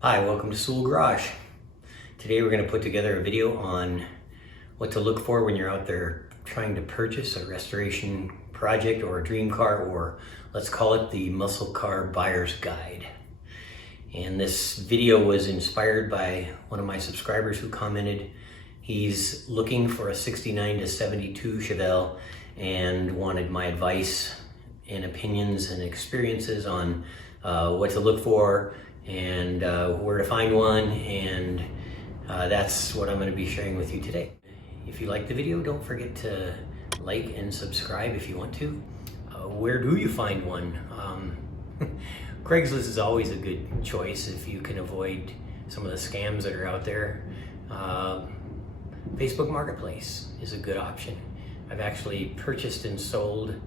Hi, welcome to Soole Garage. Today we're going to put together a video on what to look for when you're out there trying to purchase a restoration project or a dream car, or let's call it the muscle car buyer's guide. And this video was inspired by one of my subscribers who commented he's looking for a 69 to 72 Chevelle and wanted my advice and opinions and experiences on what to look for and where to find one, and that's what I'm going to be sharing with you today. If you like the video, don't forget to like and subscribe if you want to. Where do you find one? Craigslist is always a good choice if you can avoid some of the scams that are out there. Facebook Marketplace is a good option. I've actually purchased and sold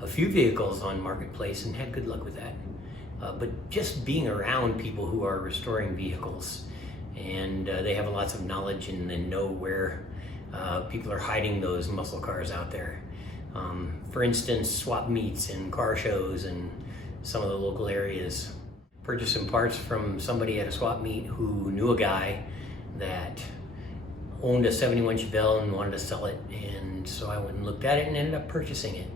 a few vehicles on Marketplace and had good luck with that. But just being around people who are restoring vehicles, and they have lots of knowledge and know where people are hiding those muscle cars out there. For instance, swap meets and car shows and some of the local areas. Purchased some parts from somebody at a swap meet who knew a guy that owned a 71 Chevelle and wanted to sell it, and so I went and looked at it and ended up purchasing it.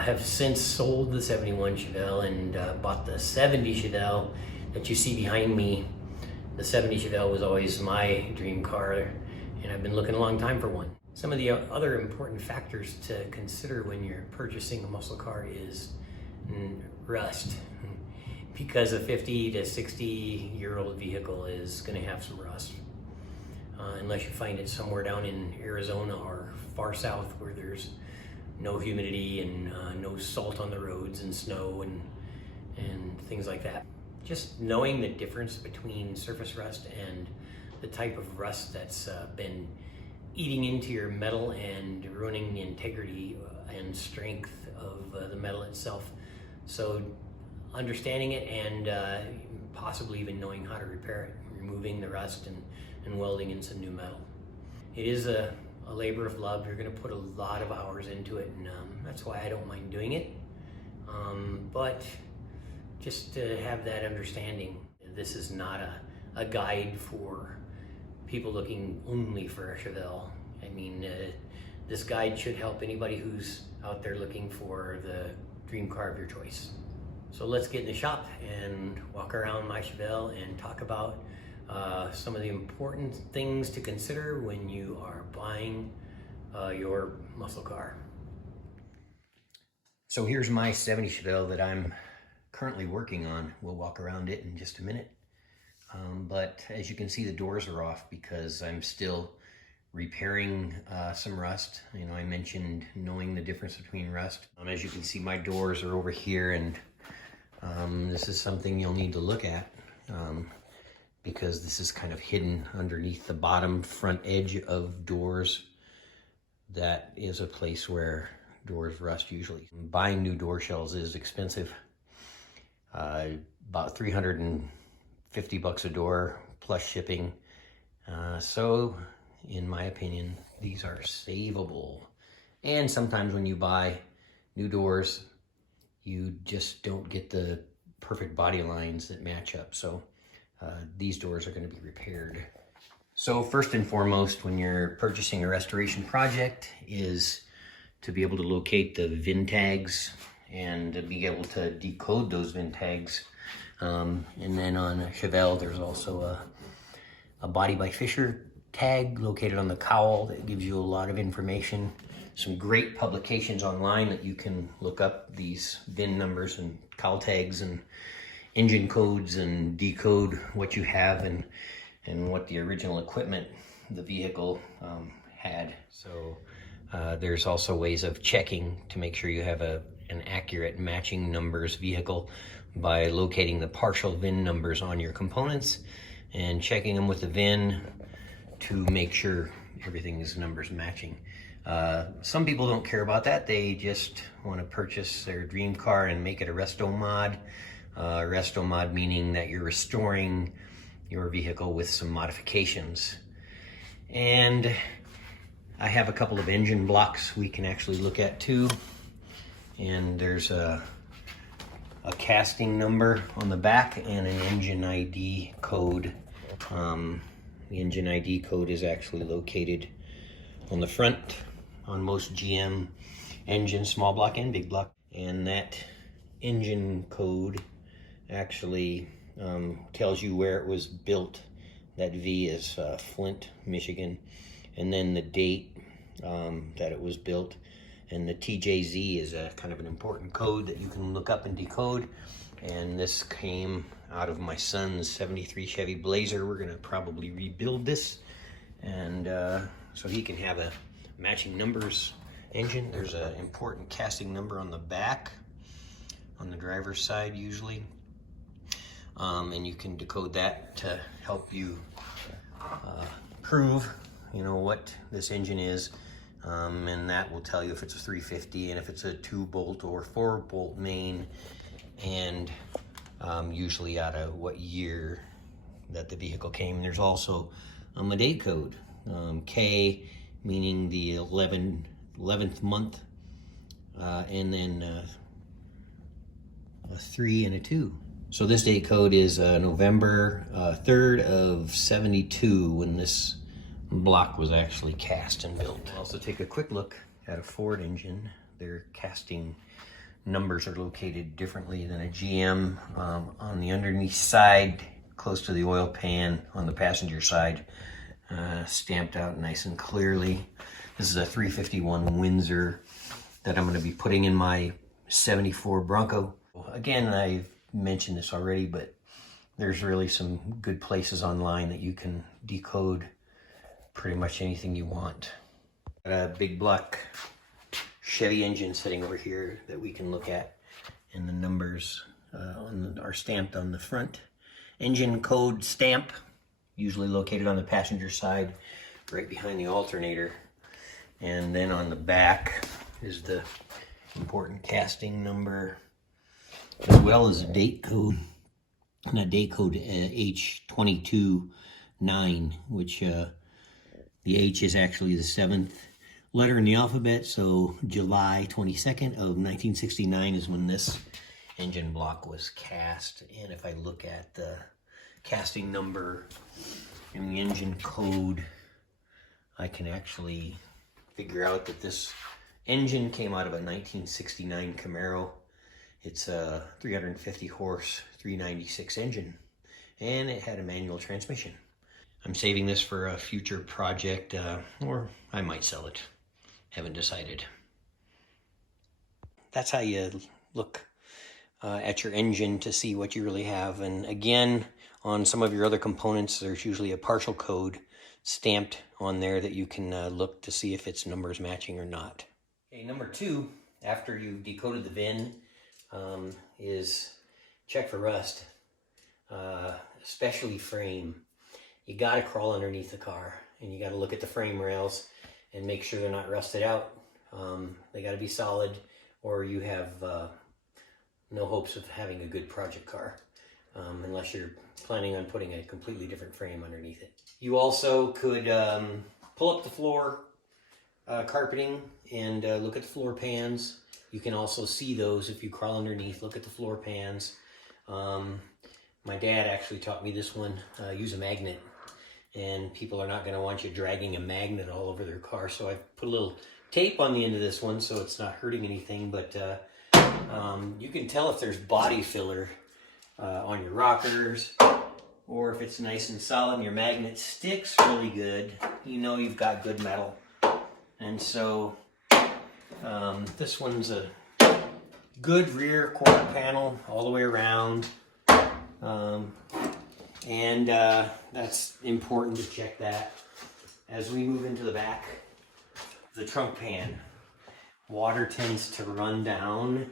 Have since sold the 71 Chevelle and bought the 70 Chevelle that you see behind me. The 70 Chevelle was always my dream car, and I've been looking a long time for one. Some of the other important factors to consider when you're purchasing a muscle car is rust, because a 50 to 60 year old vehicle is going to have some rust, unless you find it somewhere down in Arizona or far south where there's no humidity and no salt on the roads and snow and things like that. Just knowing the difference between surface rust and the type of rust that's been eating into your metal and ruining the integrity and strength of the metal itself. So understanding it and possibly even knowing how to repair it, removing the rust and welding in some new metal. It is a labor of love. You're going to put a lot of hours into it, and that's why I don't mind doing it. But just to have that understanding, this is not a guide for people looking only for a Chevelle. I mean, this guide should help anybody who's out there looking for the dream car of your choice. So let's get in the shop and walk around my Chevelle and talk about some of the important things to consider when you are buying your muscle car. So here's my 70 Chevelle that I'm currently working on. We'll walk around it in just a minute. But as you can see, the doors are off because I'm still repairing some rust. You know, I mentioned knowing the difference between rust. As you can see, my doors are over here, and this is something you'll need to look at. Because this is kind of hidden underneath the bottom front edge of doors. That is a place where doors rust usually. Buying new door shells is expensive. About $350 a door plus shipping. So in my opinion, these are savable. And sometimes when you buy new doors, you just don't get the perfect body lines that match up. So these doors are going to be repaired. So first and foremost, when you're purchasing a restoration project, is to be able to locate the VIN tags and to be able to decode those VIN tags. And then on a Chevelle, there's also a Body by Fisher tag located on the cowl that gives you a lot of information. Some great publications online that you can look up these VIN numbers and cowl tags and engine codes and decode what you have and what the original equipment the vehicle had. So there's also ways of checking to make sure you have an accurate matching numbers vehicle by locating the partial VIN numbers on your components and checking them with the VIN to make sure everything is numbers matching. Some people don't care about that. They just want to purchase their dream car and make it a resto mod. Resto mod meaning that you're restoring your vehicle with some modifications. And I have a couple of engine blocks we can actually look at too. And there's a a casting number on the back and an engine ID code. The engine ID code is actually located on the front on most GM engines, small block and big block. And that engine code actually tells you where it was built. That V is Flint, Michigan. And then the date that it was built. And the TJZ is a kind of an important code that you can look up and decode. And this came out of my son's 73 Chevy Blazer. We're gonna probably rebuild this. And so he can have a matching numbers engine. There's an important casting number on the back, on the driver's side usually. And you can decode that to help you prove, you know, what this engine is. And that will tell you if it's a 350 and if it's a 2-bolt or 4-bolt main, and usually out of what year that the vehicle came. There's also a date code, K meaning the 11th month, and then a 3 and a 2. So this date code is November 3rd of 72 when this block was actually cast and built. We'll also take a quick look at a Ford engine. Their casting numbers are located differently than a GM. On the underneath side, close to the oil pan, on the passenger side, stamped out nice and clearly. This is a 351 Windsor that I'm going to be putting in my 74 Bronco. Again, I've mentioned this already, but there's really some good places online that you can decode pretty much anything you want. Got a big block Chevy engine sitting over here that we can look at, and the numbers are stamped on the front. Engine code stamp, usually located on the passenger side, right behind the alternator. And then on the back is the important casting number, as well as a date code, and a date code H229, which the H is actually the 7th letter in the alphabet, so July 22nd of 1969 is when this engine block was cast. And if I look at the casting number and the engine code, I can actually figure out that this engine came out of a 1969 Camaro. It's a 350 horse, 396 engine, and it had a manual transmission. I'm saving this for a future project, or I might sell it. Haven't decided. That's how you look at your engine to see what you really have. And again, on some of your other components, there's usually a partial code stamped on there that you can look to see if its numbers matching or not. Okay, number 2, after you've decoded the VIN, is check for rust, especially frame. You got to crawl underneath the car, and you got to look at the frame rails and make sure they're not rusted out. They got to be solid, or you have no hopes of having a good project car, unless you're planning on putting a completely different frame underneath it. You also could pull up the floor carpeting and look at the floor pans. You can also see those if you crawl underneath, look at the floor pans. My dad actually taught me this one, use a magnet. And people are not going to want you dragging a magnet all over their car. So I put a little tape on the end of this one so it's not hurting anything. But you can tell if there's body filler on your rockers, or if it's nice and solid and your magnet sticks really good, you know you've got good metal. And so this one's a good rear quarter panel all the way around. And that's important to check that. As we move into the back, the trunk pan, water tends to run down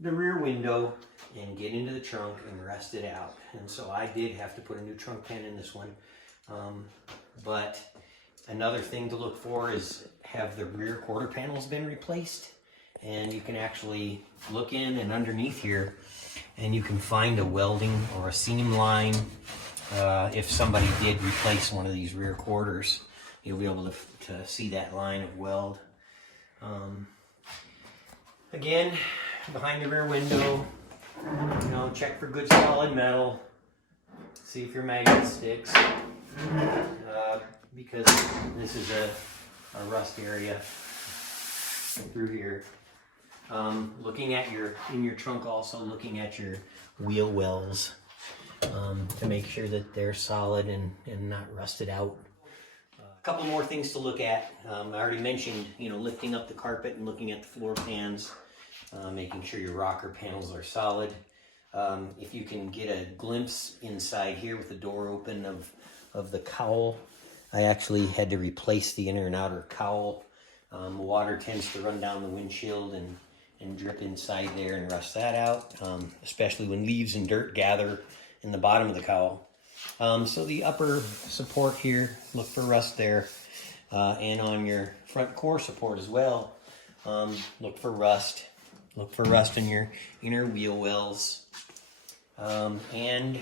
the rear window and get into the trunk and rust it out. And so I did have to put a new trunk pan in this one. But another thing to look for is, have the rear quarter panels been replaced? And you can actually look in and underneath here, and you can find a welding or a seam line. If somebody did replace one of these rear quarters, you'll be able to see that line of weld. Again, behind the rear window, check for good solid metal. See if your magnet sticks. Because this is a rust area through here. Looking at in your trunk also, looking at your wheel wells to make sure that they're solid and not rusted out. A couple more things to look at. I already mentioned, lifting up the carpet and looking at the floor pans, making sure your rocker panels are solid. If you can get a glimpse inside here with the door open of the cowl, I actually had to replace the inner and outer cowl. Water tends to run down the windshield and drip inside there and rust that out, especially when leaves and dirt gather in the bottom of the cowl. So the upper support here, look for rust there, and on your front core support as well, look for rust. Look for rust in your inner wheel wells, and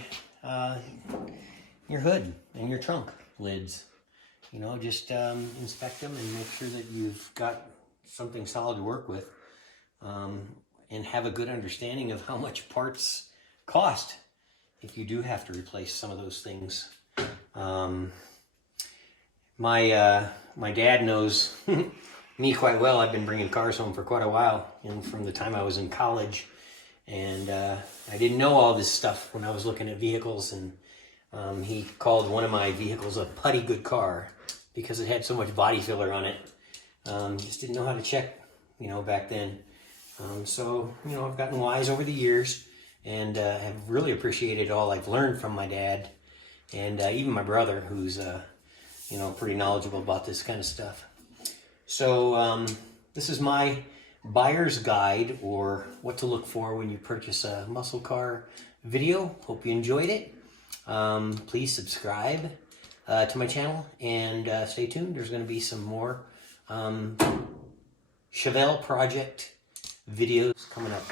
your hood and your trunk lids. Just inspect them and make sure that you've got something solid to work with, and have a good understanding of how much parts cost if you do have to replace some of those things. My dad knows me quite well. I've been bringing cars home for quite a while, and from the time I was in college, and I didn't know all this stuff when I was looking at vehicles, and he called one of my vehicles a putty good car because it had so much body filler on it. Just didn't know how to check, back then. So I've gotten wise over the years, and have really appreciated all I've learned from my dad, and even my brother, who's pretty knowledgeable about this kind of stuff. So this is my buyer's guide, or what to look for when you purchase a muscle car video. Hope you enjoyed it. Please subscribe to my channel, and stay tuned. There's going to be some more Chevelle project videos coming up.